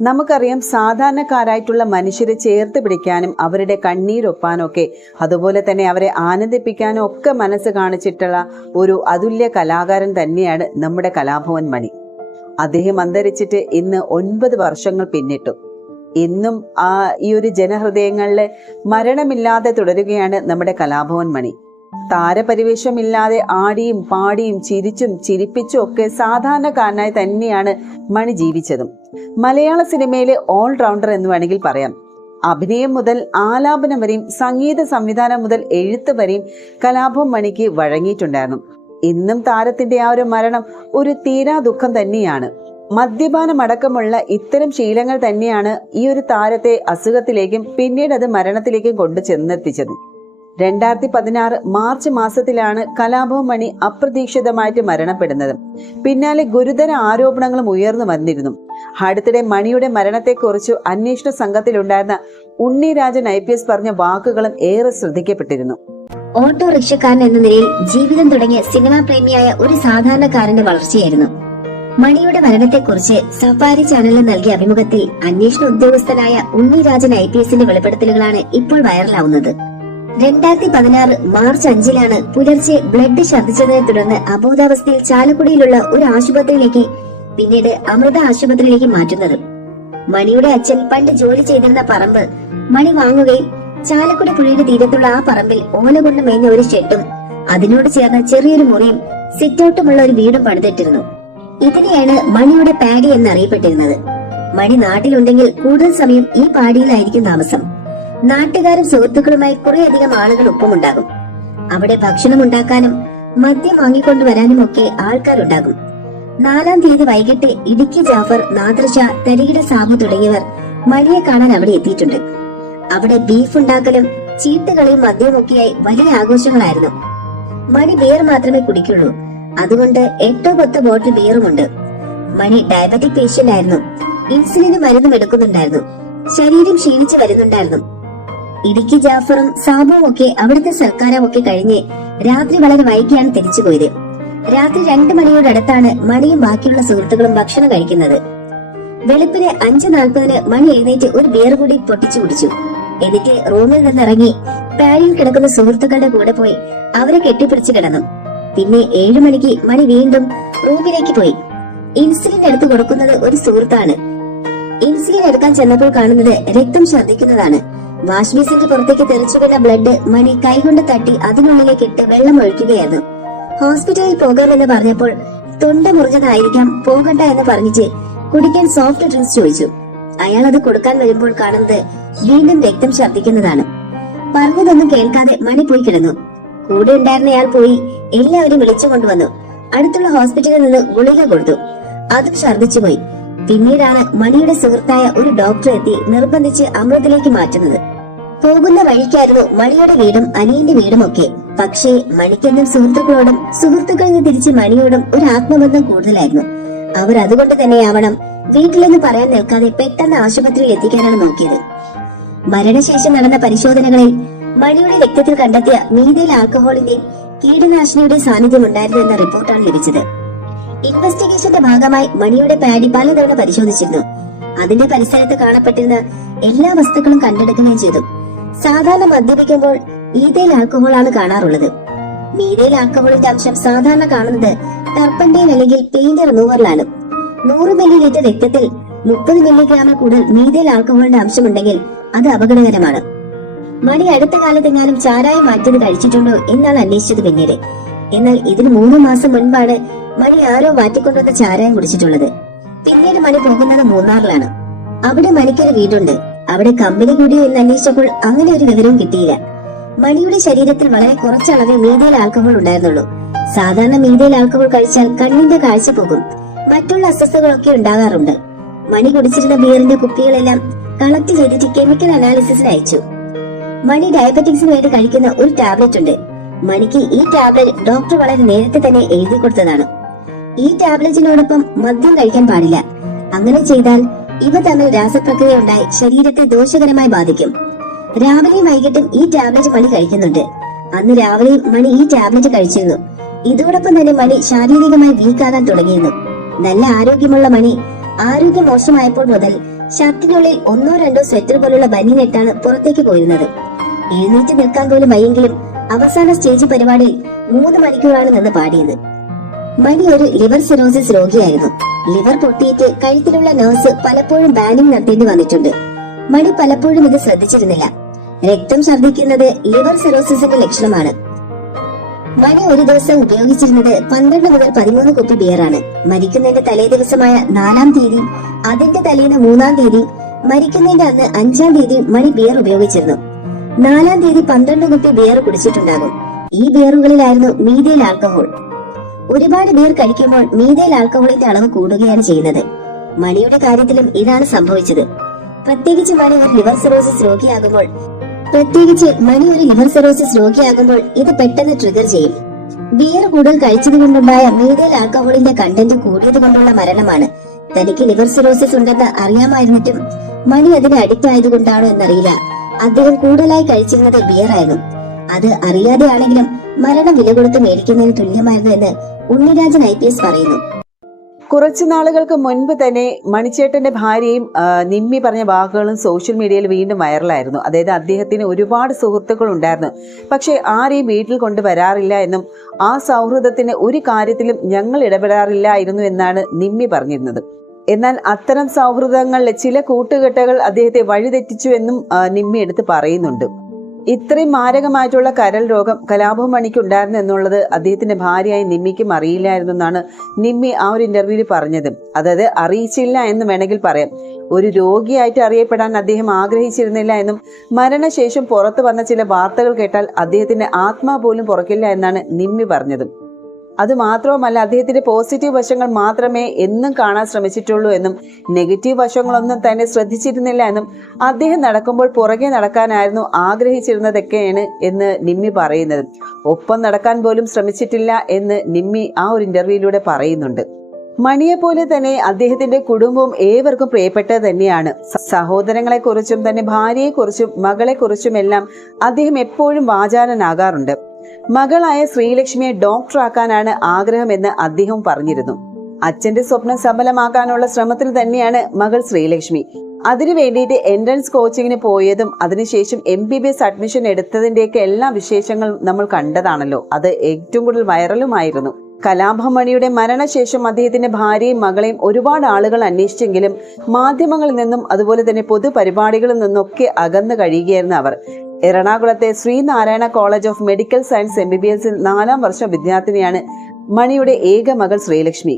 നമുക്കറിയാം, സാധാരണക്കാരായിട്ടുള്ള മനുഷ്യരെ ചേർത്ത് പിടിക്കാനും അവരുടെ കണ്ണീരൊപ്പാനും ഒക്കെ, അതുപോലെ തന്നെ അവരെ ആനന്ദിപ്പിക്കാനും ഒക്കെ മനസ്സ് കാണിച്ചിട്ടുള്ള ഒരു അതുല്യ കലാകാരൻ തന്നെയാണ് നമ്മുടെ കലാഭവൻ മണി. അദ്ദേഹം അന്തരിച്ചിട്ട് ഇന്ന് 9 വർഷങ്ങൾ പിന്നിട്ടു. ഇന്നും ഈ ഒരു ജനഹൃദയങ്ങളിൽ മരണമില്ലാതെ തുടരുകയാണ് നമ്മുടെ കലാഭവൻ മണി. താരപരിവേഷമില്ലാതെ ആടിയും പാടിയും ചിരിച്ചും ചിരിപ്പിച്ചും ഒക്കെ സാധാരണക്കാരനായി തന്നെയാണ് മണി ജീവിച്ചതും. മലയാള സിനിമയിലെ ഓൾറൗണ്ടർ എന്ന് വേണമെങ്കിൽ പറയാം. അഭിനയം മുതൽ ആലാപനം വരെയും സംഗീത സംവിധാനം മുതൽ എഴുത്ത് വരെയും കലാഭവൻ മണിക്ക് വഴങ്ങിയിട്ടുണ്ടായിരുന്നു. ഇന്നും താരത്തിന്റെ ആ ഒരു മരണം ഒരു തീരാ ദുഃഖം തന്നെയാണ്. മദ്യപാനമടക്കമുള്ള ഇത്തരം ശീലങ്ങൾ തന്നെയാണ് ഈ ഒരു താരത്തെ അസുഖത്തിലേക്കും പിന്നീട് അത് മരണത്തിലേക്കും കൊണ്ടു ചെന്നെത്തിച്ചത്. 2016 മാർച്ച് മാസത്തിലാണ് കലാഭവൻ മണി അപ്രതീക്ഷിതമായിട്ട് മരണപ്പെടുന്നത്. പിന്നാലെ ഗുരുതര ആരോപണങ്ങളും ഉയർന്നു വന്നിരുന്നു. അടുത്തിടെ മണിയുടെ മരണത്തെക്കുറിച്ച് അന്വേഷണ സംഘത്തിലുണ്ടായിരുന്ന ഉണ്ണിരാജൻ IPS പറഞ്ഞ വാക്കുകളും ഏറെ ശ്രദ്ധിക്കപ്പെട്ടിരുന്നു. ഓട്ടോറിക്ഷക്കാരൻ എന്ന നിലയിൽ ജീവിതം തുടങ്ങിയ സിനിമാ പ്രേമിയായ ഒരു സാധാരണക്കാരന്റെ വളർച്ചയായിരുന്നു. മണിയുടെ മരണത്തെക്കുറിച്ച് സഫാരി ചാനലിന് നൽകിയ അഭിമുഖത്തിൽ അന്വേഷണ ഉദ്യോഗസ്ഥനായ ഉണ്ണിരാജൻ IPSന്റെ വെളിപ്പെടുത്തലുകളാണ് ഇപ്പോൾ വൈറലാവുന്നത്. 2016 മാർച്ച് 5-ലാണ് പുലർച്ചെ ബ്ലഡ് ഛർദ്ദിച്ചതിനെ തുടർന്ന് അബോധാവസ്ഥയിൽ ചാലക്കുടിയിലുള്ള ഒരു ആശുപത്രിയിലേക്ക്, പിന്നീട് അമൃത ആശുപത്രിയിലേക്ക് മാറ്റുന്നത്. മണിയുടെ അച്ഛൻ പണ്ട് ജോലി ചെയ്തിരുന്ന പറമ്പ് മണി വാങ്ങുകയും ചാലക്കുടി പുഴയുടെ തീരത്തുള്ള ആ പറമ്പിൽ ഓല കൊണ്ട് മേഞ്ഞ ഒരു ഷെഡും അതിനോട് ചേർന്ന ചെറിയൊരു മുറിയും സിറ്റൌട്ടുമുള്ള ഒരു വീടും പണിതിട്ടിരുന്നു. ഇതിനെയാണ് മണിയുടെ പാഡി എന്നറിയപ്പെട്ടിരുന്നത്. മണി നാട്ടിലുണ്ടെങ്കിൽ കൂടുതൽ സമയം ഈ പാടിയിലായിരിക്കും താമസം. നാട്ടുകാരും സുഹൃത്തുക്കളുമായി കുറേയധികം ആളുകൾ ഒപ്പമുണ്ടാകും. അവിടെ ഭക്ഷണം ഉണ്ടാക്കാനും മദ്യം വാങ്ങിക്കൊണ്ടുവരാനും ഒക്കെ ആൾക്കാരുണ്ടാകും. 4-ാം തീയതി വൈകിട്ട് ഇടുക്കി ജാഫർ, നാദ്രഷ, തരികിട സാബു തുടങ്ങിയവർ മണിയെ കാണാൻ അവിടെ എത്തിയിട്ടുണ്ട്. അവിടെ ബീഫ് ഉണ്ടാക്കലും ചീട്ടുകളിയും മദ്യവുമൊക്കെയായി വലിയ ആഘോഷങ്ങളായിരുന്നു. മണി ബിയർ മാത്രമേ കുടിക്കുള്ളൂ. അതുകൊണ്ട് 8-10 ബോട്ടിൽ ബിയറുമുണ്ട്. മണി ഡയബറ്റിക് പേഷ്യന്റ് ആയിരുന്നു. ഇൻസുലിന് മരുന്നും എടുക്കുന്നുണ്ടായിരുന്നു. ശരീരം ക്ഷീണിച്ചു വരുന്നുണ്ടായിരുന്നു. ഇടുക്കി ജാഫറും സാബുവും ഒക്കെ അവിടുത്തെ സൽക്കാരമൊക്കെ കഴിഞ്ഞ് രാത്രി വളരെ വൈകിയാണ് തിരിച്ചുപോയത്. രാത്രി 2 മണിയോടടുത്താണ് മണിയും ബാക്കിയുള്ള സുഹൃത്തുക്കളും ഭക്ഷണം കഴിക്കുന്നത്. വെളുപ്പിന് 5:40 മണി എഴുന്നേറ്റ് ഒരു ബിയർ കൂടി പൊട്ടിച്ചു കുടിച്ചു. എന്നിട്ട് റൂമിൽ നിന്നിറങ്ങി പാഡിയിൽ കിടക്കുന്ന സുഹൃത്തുക്കളുടെ കൂടെ പോയി അവരെ കെട്ടിപ്പിടിച്ചു കിടന്നു. പിന്നെ 7 മണിക്ക് മണി വീണ്ടും റൂമിലേക്ക് പോയി. ഇൻസുലിൻ എടുത്തു കൊടുക്കുന്നത് ഒരു സുഹൃത്താണ്. ഇൻസുലിൻ എടുക്കാൻ ചെന്നപ്പോൾ കാണുന്നത് രക്തം ഛർദ്ദിക്കുന്നതാണ്. വാഷ് ബേസിന്റെ പുറത്തേക്ക് തെറിച്ചു വീണ ബ്ലഡ് മണി കൈകൊണ്ട് തട്ടി അതിനുള്ളിലേക്ക് ഇട്ട് വെള്ളം ഒഴിക്കുകയായിരുന്നു. ഹോസ്പിറ്റലിൽ പോകാമെന്ന് പറഞ്ഞപ്പോൾ തൊണ്ട മുറിഞ്ഞതായിരിക്കാം, പോകണ്ട എന്ന് പറഞ്ഞിട്ട് കുടിക്കാൻ സോഫ്റ്റ് ഡ്രിങ്ക്സ് ചോദിച്ചു. അയാൾ അത് കൊടുക്കാൻ വരുമ്പോൾ കാണുന്നത് വീണ്ടും രക്തം ഛർദ്ദിക്കുന്നതാണ്. പറഞ്ഞതൊന്നും കേൾക്കാതെ മണി പോയി കിടന്നു. കൂടെ ഉണ്ടായിരുന്നയാൾ പോയി എല്ലാവരും വിളിച്ചു കൊണ്ടുവന്നു. അടുത്തുള്ള ഹോസ്പിറ്റലിൽ നിന്ന് ഗുളിക കൊടുത്തു. അതും ഛർദ്ദിച്ചുപോയി. പിന്നീടാണ് മണിയുടെ സുഹൃത്തായ ഒരു ഡോക്ടർ എത്തി നിർബന്ധിച്ച് അമൃതയിലേക്ക് മാറ്റുന്നത്. പോകുന്ന വഴിക്കായിരുന്നു മണിയുടെ വീടും അനിയന്റെ വീടും ഒക്കെ. പക്ഷേ മണിക്കെന്നും സുഹൃത്തുക്കളോടും സുഹൃത്തുക്കളിൽ നിന്ന് തിരിച്ച് മണിയോടും ഒരു ആത്മബന്ധം കൂടുതലായിരുന്നു. അവർ അതുകൊണ്ട് തന്നെയാവണം വീട്ടിലെന്ന് പറയാൻ നിൽക്കാതെ പെട്ടെന്ന് ആശുപത്രിയിൽ എത്തിക്കാനാണ് നോക്കിയത്. മരണശേഷം നടന്ന പരിശോധനകളിൽ മണിയുടെ രക്തത്തിൽ കണ്ടെത്തിയ മീഥൈൽ ആൽക്കഹോളിന്റെ കീടനാശിനിയുടെ സാന്നിധ്യം ഉണ്ടായിരുന്നു എന്ന റിപ്പോർട്ടാണ് ലഭിച്ചത്. ഇൻവെസ്റ്റിഗേഷന്റെ ഭാഗമായി മണിയുടെ പാഡി പലതവണ പരിശോധിച്ചിരുന്നു. അതിന്റെ പരിസരത്ത് കാണപ്പെട്ടിരുന്ന എല്ലാ വസ്തുക്കളും കണ്ടെടുക്കുകയും ചെയ്തു. സാധാരണ മദ്യപിക്കുമ്പോൾ ഈഥൈൽ ആൽക്കഹോൾ ആണ് കാണാറുള്ളത്. മീഥൈൽ ആൽക്കഹോളിന്റെ അംശം സാധാരണ കാണുന്നത് ടർപ്പന്റൈൻ അല്ലെങ്കിൽ പെയിന്റ് റിമൂവറിലാണ്. 100 മില്ലി രക്തത്തിൽ 30 മില്ലിഗ്രാമിൽ കൂടുതൽ മീഥൈൽ ആൽക്കഹോളിന്റെ അംശമുണ്ടെങ്കിൽ അത് അപകടകരമാണ്. മണി അടുത്ത കാലത്തെങ്ങാനും ചാരായം മാറ്റിയത് കഴിച്ചിട്ടുണ്ടോ എന്നാണ് അന്വേഷിച്ചത് പിന്നീട്. എന്നാൽ ഇതിന് 3 മാസം മുൻപാണ് മണി ആരോ മാറ്റിക്കൊണ്ടുവന്ന ചാരായം കുടിച്ചിട്ടുള്ളത്. പിന്നീട് മണി പോകുന്നത് മൂന്നാറിലാണ്. അവിടെ മണിക്കൊരു വീടുണ്ട്. അവിടെ കമ്പനി കൂടിയോ എന്ന് അന്വേഷിച്ചപ്പോൾ അങ്ങനെ ഒരു വിവരവും കിട്ടിയില്ല. മണിയുടെ ശരീരത്തിൽ വളരെ കുറച്ചളവേ മീഥൈൽ ആൽക്കഹോൾ ഉണ്ടായിരുന്നുള്ളൂ. സാധാരണ മീഥൈൽ ആൽക്കഹോൾ കഴിച്ചാൽ കണ്ണിന്റെ കാഴ്ച പോകും, മറ്റുള്ള അസ്വസ്ഥതകളൊക്കെ ഉണ്ടാകാറുണ്ട്. മണി കുടിച്ചിരുന്ന ബിയറിന്റെ കുപ്പികളെല്ലാം കളക്ട് ചെയ്തിട്ട് കെമിക്കൽ അനാലിസിസിന് അയച്ചു. മണി ഡയബറ്റിക്സിന് വേണ്ടി കഴിക്കുന്ന ഒരു ടാബ്ലറ്റ് ഉണ്ട്. മണിക്ക് ഈ ടാബ്ലറ്റ് ഡോക്ടർ വളരെ നേരത്തെ തന്നെ എഴുതി കൊടുത്തതാണ്. ഈ ടാബ്ലറ്റിനോടൊപ്പം മദ്യം കഴിക്കാൻ പാടില്ല. അങ്ങനെ ചെയ്താൽ ഇവ തമ്മിൽ രാസപ്രക്രിയ ഉണ്ടായി ശരീരത്തെ ദോഷകരമായി ബാധിക്കും. രാവിലെയും വൈകിട്ടും ഈ ടാബ്ലറ്റ് മണി കഴിക്കുന്നുണ്ട്. അന്ന് രാവിലെയും മണി ഈ ടാബ്ലറ്റ് കഴിച്ചിരുന്നു. ഇതോടൊപ്പം തന്നെ മണി ശാരീരികമായി വീക്കാകാൻ തുടങ്ങിയിരുന്നു. നല്ല ആരോഗ്യമുള്ള മണി ആരോഗ്യം മോശമായപ്പോൾ മുതൽ ഷർട്ടിനുള്ളിൽ 1-2 സ്വെറ്റർ പോലുള്ള ബനിയനിട്ടാണ് പുറത്തേക്ക് പോയിരുന്നത്. എഴുന്നേറ്റ് നിൽക്കാൻ പോലും വയ്യെങ്കിലും അവസാന സ്റ്റേജ് പരിപാടിയിൽ 3 മണിക്കൂറാണ് നിന്ന് പാടിയത്. മണി ഒരു ലിവർ സിറോസിസ് രോഗിയായിരുന്നു. ലിവർ പൊട്ടിയിട്ട് കഴുത്തിലുള്ള നേഴ്സ് പലപ്പോഴും ബാനിങ് നടത്തേണ്ടി വന്നിട്ടുണ്ട്. മണി പലപ്പോഴും ഇത് ശ്രദ്ധിച്ചിരുന്നില്ല. രക്തം ഛർദ്ദിക്കുന്നത് ലിവർ സിറോസിസിന്റെ ലക്ഷണമാണ്. മണി ഒരു ദിവസം ഉപയോഗിച്ചിരുന്നത് 12 മുതൽ 13 കുപ്പി ബിയറാണ്. മരിക്കുന്നതിന്റെ തലേ ദിവസമായ 4-ാം തീയതി, അതിന്റെ തലേന്ന് 3-ാം തീയതി, മരിക്കുന്നതിന്റെ അന്ന് 5-ാം തീയതി മണി ബിയർ ഉപയോഗിച്ചിരുന്നു. 4-ാം തീയതി 12 കുപ്പി ബിയർ കുടിച്ചിട്ടുണ്ടാകും. ഈ ബിയറുകളിലായിരുന്നു മീഥൈൽ ആൽക്കഹോൾ. ഒരുപാട് ബിയർ കഴിക്കുമ്പോൾ മീഥൈൽ ആൽക്കഹോളിന്റെ അളവ് കൂടുകയാണ് ചെയ്യുന്നത്. മണിയുടെ കാര്യത്തിലും ഇതാണ് സംഭവിച്ചത്. പ്രത്യേകിച്ച് മണി ഒരു ലിവർ സിറോസിസ് രോഗിയാകുമ്പോൾ ഇത് പെട്ടെന്ന് ട്രിഗർ ചെയ്യും. ബിയർ കൂടുതൽ കഴിച്ചതുകൊണ്ടുണ്ടായ മീഥൈൽ ആൽക്കഹോളിന്റെ കണ്ടന്റ് കൂടിയത് കൊണ്ടുള്ള മരണമാണ്. തനിക്ക് ലിവർ സിറോസിസ് ഉണ്ടെന്ന് അറിയാമായിരുന്നിട്ടും മണി അതിന് അഡിക്റ്റ് ആയതുകൊണ്ടാണോ എന്നറിയില്ല, അദ്ദേഹം കൂടുതലായി കഴിച്ചിരുന്നത് ബിയർ ആയിരുന്നു. അത് അറിയാതെയാണെങ്കിലും മരണം വില കൊടുത്ത് മേടിക്കുന്നതിന് തുല്യമായിരുന്നു എന്ന് ഉണ്ണിരാജൻ IPS പറയുന്നു. കുറച്ചു നാളുകൾക്ക് മുൻപ് തന്നെ മണിച്ചേട്ടന്റെ ഭാര്യയും നിമ്മി പറഞ്ഞ വാക്കുകളും സോഷ്യൽ മീഡിയയിൽ വീണ്ടും വൈറലായിരുന്നു. അതായത് അദ്ദേഹത്തിന് ഒരുപാട് സുഹൃത്തുക്കൾ ഉണ്ടായിരുന്നു, പക്ഷെ ആരെയും വീട്ടിൽ കൊണ്ടുവരാറില്ല എന്നും ആ സൗഹൃദത്തിന് ഒരു കാര്യത്തിലും ഞങ്ങൾ ഇടപെടാറില്ലായിരുന്നു എന്നാണ് നിമ്മി പറഞ്ഞിരുന്നത്. എന്നാൽ അത്തരം സൗഹൃദങ്ങളിലെ ചില കൂട്ടുകെട്ടുകൾ അദ്ദേഹത്തെ വഴിതെറ്റിച്ചു എന്നും നിമ്മി എടുത്ത് പറയുന്നുണ്ട്. ഇത്രയും മാരകമായിട്ടുള്ള കരൾ രോഗം കലാഭവൻ മണിക്ക് ഉണ്ടായിരുന്നു എന്നുള്ളത് അദ്ദേഹത്തിന്റെ ഭാര്യയായ നിമ്മിക്കും അറിയില്ലായിരുന്നു എന്നാണ് നിമ്മി ആ ഒരു ഇന്റർവ്യൂവിൽ പറഞ്ഞത്. അതായത് അറിയിച്ചില്ല എന്ന് വേണമെങ്കിൽ പറയാം. ഒരു രോഗിയായിട്ട് അറിയപ്പെടാൻ അദ്ദേഹം ആഗ്രഹിച്ചിരുന്നില്ല എന്നും മരണശേഷം പുറത്തു വന്ന ചില വാർത്തകൾ കേട്ടാൽ അദ്ദേഹത്തിന്റെ ആത്മാ പോലും പുറക്കില്ല എന്നാണ് നിമ്മി പറഞ്ഞത്. അതുമാത്രവുമല്ല, അദ്ദേഹത്തിന്റെ പോസിറ്റീവ് വശങ്ങൾ മാത്രമേ എന്നും കാണാൻ ശ്രമിച്ചിട്ടുള്ളൂ എന്നും നെഗറ്റീവ് വശങ്ങളൊന്നും തന്നെ ശ്രദ്ധിച്ചിരുന്നില്ല എന്നും അദ്ദേഹം നടക്കുമ്പോൾ പുറകെ നടക്കാനായിരുന്നു ആഗ്രഹിച്ചിരുന്നതൊക്കെയാണ് എന്ന് നിമ്മി പറയുന്നത്. ഒപ്പം നടക്കാൻ പോലും ശ്രമിച്ചിട്ടില്ല എന്ന് നിമ്മി ആ ഒരു ഇന്റർവ്യൂയിലൂടെ പറയുന്നുണ്ട്. മണിയെപ്പോലെ തന്നെ അദ്ദേഹത്തിന്റെ കുടുംബവും ഏവർക്കും പ്രിയപ്പെട്ടത് തന്നെയാണ്. സഹോദരങ്ങളെക്കുറിച്ചും തന്നെ ഭാര്യയെക്കുറിച്ചും മകളെക്കുറിച്ചുമെല്ലാം അദ്ദേഹം എപ്പോഴും വാചാലനാകാറുണ്ട്. മകളായ ശ്രീലക്ഷ്മിയെ ഡോക്ടറാക്കാനാണ് ആഗ്രഹമെന്ന് അദ്ദേഹം പറഞ്ഞിരുന്നു. അച്ഛന്റെ സ്വപ്നം സഫലമാക്കാനുള്ള ശ്രമത്തിൽ തന്നെയാണ് മകൾ ശ്രീലക്ഷ്മി. അതിനു വേണ്ടിയിട്ട് എൻട്രൻസ് കോച്ചിങ്ങിന് പോയതും അതിനുശേഷം MBBS അഡ്മിഷൻ എടുത്തതിന്റെയൊക്കെ എല്ലാ വിശേഷങ്ങൾ നമ്മൾ കണ്ടതാണല്ലോ. അത് ഏറ്റവും കൂടുതൽ വൈറലുമായിരുന്നു. കലാഭവൻ മണിയുടെ മരണശേഷം അദ്ദേഹത്തിന്റെ ഭാര്യയും മകളെയും ഒരുപാട് ആളുകൾ അന്വേഷിച്ചെങ്കിലും മാധ്യമങ്ങളിൽ നിന്നും അതുപോലെ തന്നെ പൊതുപരിപാടികളിൽ നിന്നൊക്കെ അകന്നു കഴിയുകയായിരുന്നു അവർ. എറണാകുളത്തെ Sree Narayana college of medical science MBBS 4-ാം വർഷ വിദ്യാർത്ഥിനിയാണ് മണിയുടെ ഏക മകൾ ശ്രീലക്ഷ്മി.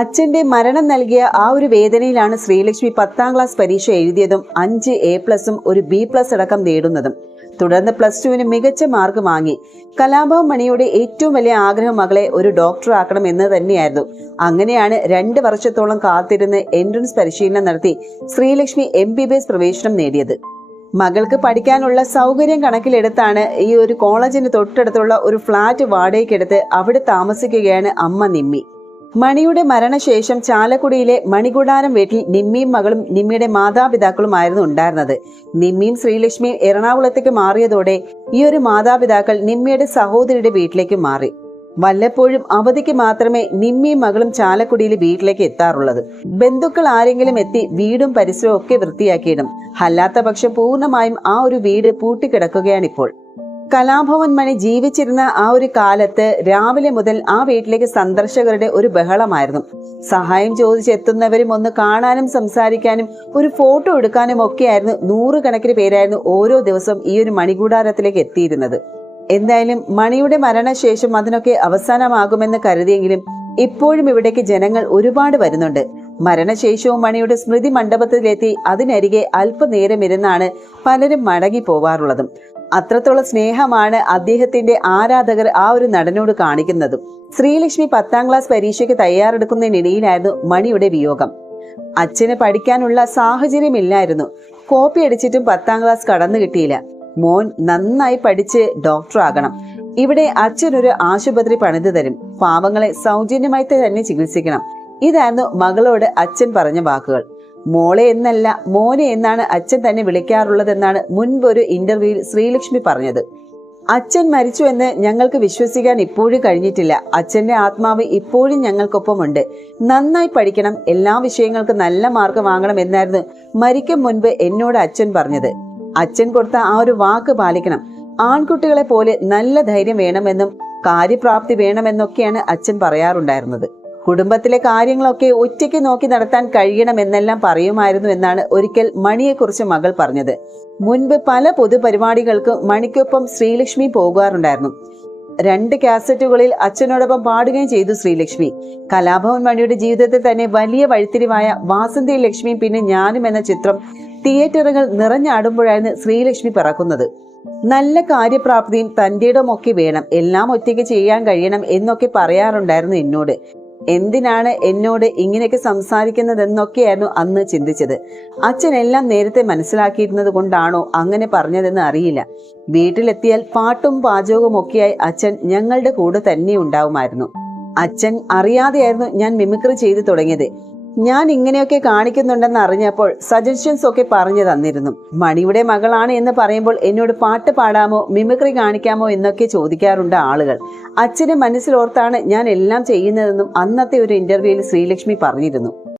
അച്ഛന്റെ മരണം നൽകിയ ആ ഒരു വേദനയിലാണ് ശ്രീലക്ഷ്മി 10ാം ക്ലാസ് പരീക്ഷ എഴുതിയതും 5 A+ഉം ഒരു B+ അടക്കം നേടുന്നതും. തുടർന്ന് +2-ന് മികച്ച മാർക്ക് വാങ്ങി. കലാഭവൻ മണിയുടെ ഏറ്റവും വലിയ ആഗ്രഹം മകളെ ഒരു ഡോക്ടർ ആക്കണം എന്ന് തന്നെയായിരുന്നു. അങ്ങനെയാണ് 2 വർഷത്തോളം കാത്തിരുന്ന് എൻട്രൻസ് പരിശീലനം നടത്തി ശ്രീലക്ഷ്മി MBBS പ്രവേശനം നേടിയത്. മകൾക്ക് പഠിക്കാനുള്ള സൗകര്യം കണക്കിലെടുത്താണ് ഈ ഒരു കോളേജിന് തൊട്ടടുത്തുള്ള ഒരു ഫ്ലാറ്റ് വാടകയ്ക്കെടുത്ത് അവിടെ താമസിക്കുകയാണ് അമ്മ നിമ്മി. മണിയുടെ മരണശേഷം ചാലക്കുടിയിലെ മണികൂടാരം വീട്ടിൽ നിമ്മിയും മകളും നിമ്മിയുടെ മാതാപിതാക്കളുമായിരുന്നു ഉണ്ടായിരുന്നത്. നിമ്മിയും ശ്രീലക്ഷ്മിയും എറണാകുളത്തേക്ക് മാറിയതോടെ ഈ ഒരു മാതാപിതാക്കൾ നിമ്മിയുടെ സഹോദരിയുടെ വീട്ടിലേക്ക് മാറി. വല്ലപ്പോഴും അവധിക്ക് മാത്രമേ നിമ്മിയും മകളും ചാലക്കുടിയിൽ വീട്ടിലേക്ക് എത്താറുള്ളത്. ബന്ധുക്കൾ ആരെങ്കിലും എത്തി വീടും പരിസരവും ഒക്കെ വൃത്തിയാക്കിയിടും. അല്ലാത്ത പക്ഷം പൂർണ്ണമായും ആ ഒരു വീട് പൂട്ടിക്കിടക്കുകയാണിപ്പോൾ. കലാഭവൻ മണി ജീവിച്ചിരുന്ന ആ ഒരു കാലത്ത് രാവിലെ മുതൽ ആ വീട്ടിലേക്ക് സന്ദർശകരുടെ ഒരു ബഹളമായിരുന്നു. സഹായം ചോദിച്ചെത്തുന്നവരും ഒന്ന് കാണാനും സംസാരിക്കാനും ഒരു ഫോട്ടോ എടുക്കാനും ഒക്കെയായിരുന്നു. 100 കണക്കിന് പേരായിരുന്നു ഓരോ ദിവസവും ഈ ഒരു മണികൂടാരത്തിലേക്ക് എത്തിയിരുന്നത്. എന്തായാലും മണിയുടെ മരണശേഷം അതിനൊക്കെ അവസാനമാകുമെന്ന് കരുതിയെങ്കിലും ഇപ്പോഴും ഇവിടേക്ക് ജനങ്ങൾ ഒരുപാട് വരുന്നുണ്ട്. മരണശേഷവും മണിയുടെ സ്മൃതി മണ്ഡപത്തിലെത്തി അതിനരികെ അല്പനേരം ഇരുന്നാണ് പലരും മടങ്ങി പോവാറുള്ളതും. അത്രത്തോളം സ്നേഹമാണ് അദ്ദേഹത്തിന്റെ ആരാധകർ ആ ഒരു നടനോട് കാണിക്കുന്നതും. ശ്രീലക്ഷ്മി 10ാം ക്ലാസ് പരീക്ഷയ്ക്ക് തയ്യാറെടുക്കുന്നതിനിടയിലായിരുന്നു മണിയുടെ വിയോഗം. അച്ഛന് പഠിക്കാനുള്ള സാഹചര്യമില്ലായിരുന്നു. കോപ്പി അടിച്ചിട്ടും 10ാം ക്ലാസ് കടന്നു കിട്ടിയില്ല. മോൻ നന്നായി പഠിച്ച് ഡോക്ടറാകണം. ഇവിടെ അച്ഛനൊരു ആശുപത്രി പണിതു തരും. പാവങ്ങളെ സൗജന്യമായി തന്നെ ചികിത്സിക്കണം. ഇതായിരുന്നു മകളോട് അച്ഛൻ പറഞ്ഞ വാക്കുകൾ. മോളെ എന്നല്ല മോനെ എന്നാണ് അച്ഛൻ തന്നെ വിളിക്കാറുള്ളതെന്നാണ് മുൻപൊരു ഇന്റർവ്യൂവിൽ ശ്രീലക്ഷ്മി പറഞ്ഞത്. അച്ഛൻ മരിച്ചു എന്ന് ഞങ്ങൾക്ക് വിശ്വസിക്കാൻ ഇപ്പോഴും കഴിഞ്ഞിട്ടില്ല. അച്ഛൻ്റെ ആത്മാവ് ഇപ്പോഴും ഞങ്ങൾക്കൊപ്പമുണ്ട്. നന്നായി പഠിക്കണം, എല്ലാ വിഷയങ്ങൾക്കും നല്ല മാർക്ക് വാങ്ങണം എന്നായിരുന്നു മരിക്കും മുൻപ് എന്നോട് അച്ഛൻ പറഞ്ഞത്. അച്ഛൻ കൊടുത്ത ആ ഒരു വാക്ക് പാലിക്കണം. ആൺകുട്ടികളെ പോലെ നല്ല ധൈര്യം വേണമെന്നും കാര്യപ്രാപ്തി വേണമെന്നൊക്കെയാണ് അച്ഛൻ പറയാറുണ്ടായിരുന്നത്. കുടുംബത്തിലെ കാര്യങ്ങളൊക്കെ ഒറ്റയ്ക്ക് നോക്കി നടത്താൻ കഴിയണമെന്നെല്ലാം പറയുമായിരുന്നു എന്നാണ് ഒരിക്കൽ മണിയെക്കുറിച്ച് മകൾ പറഞ്ഞത്. മുൻപ് പല പൊതുപരിപാടികൾക്ക് മണിക്കൊപ്പം ശ്രീലക്ഷ്മി പോകാറുണ്ടായിരുന്നു. 2 കാസറ്റുകളിൽ അച്ഛനോടൊപ്പം പാടുകയും ചെയ്തു ശ്രീലക്ഷ്മി. കലാഭവൻ മണിയുടെ ജീവിതത്തിൽ തന്നെ വലിയ വഴിത്തിരിവായ വാസന്തി ലക്ഷ്മിയും പിന്നെ ഞാനും എന്ന ചിത്രം തിയേറ്ററുകൾ നിറഞ്ഞാടുമ്പോഴായിരുന്നു ശ്രീലക്ഷ്മി പിറക്കുന്നത്. നല്ല കാര്യപ്രാപ്തിയും തന്റേടമൊക്കെ വേണം, എല്ലാം ഒറ്റയ്ക്ക് ചെയ്യാൻ കഴിയണം എന്നൊക്കെ പറയാറുണ്ടായിരുന്നു എന്നോട്. എന്തിനാണ് എന്നോട് ഇങ്ങനെയൊക്കെ സംസാരിക്കുന്നതെന്നൊക്കെയായിരുന്നു അന്ന് ചിന്തിച്ചത്. അച്ഛൻ എല്ലാം നേരത്തെ മനസ്സിലാക്കിയിരുന്നത് കൊണ്ടാണോ അങ്ങനെ പറഞ്ഞതെന്ന് അറിയില്ല. വീട്ടിലെത്തിയാൽ പാട്ടും പാചകവും ഒക്കെയായി അച്ഛൻ ഞങ്ങളുടെ കൂടെ തന്നെ ഉണ്ടാവുമായിരുന്നു. അച്ഛൻ അറിയാതെയായിരുന്നു ഞാൻ മിമിക്രി ചെയ്തു തുടങ്ങിയത്. ഞാൻ ഇങ്ങനെയൊക്കെ കാണിക്കുന്നുണ്ടെന്ന് അറിഞ്ഞപ്പോൾ സജഷൻസ് ഒക്കെ പറഞ്ഞു തന്നിരുന്നു. മണിയുടെ മകളാണ് എന്ന് പറയുമ്പോൾ എന്നോട് പാട്ട് പാടാമോ, മിമിക്രി കാണിക്കാമോ എന്നൊക്കെ ചോദിക്കാറുണ്ട് ആളുകൾ. അച്ഛനെ മനസ്സിലോർത്താണ് ഞാൻ എല്ലാം ചെയ്യുന്നതെന്നും അന്നത്തെ ഒരു ഇന്റർവ്യൂവിൽ ശ്രീലക്ഷ്മി പറഞ്ഞിരുന്നു.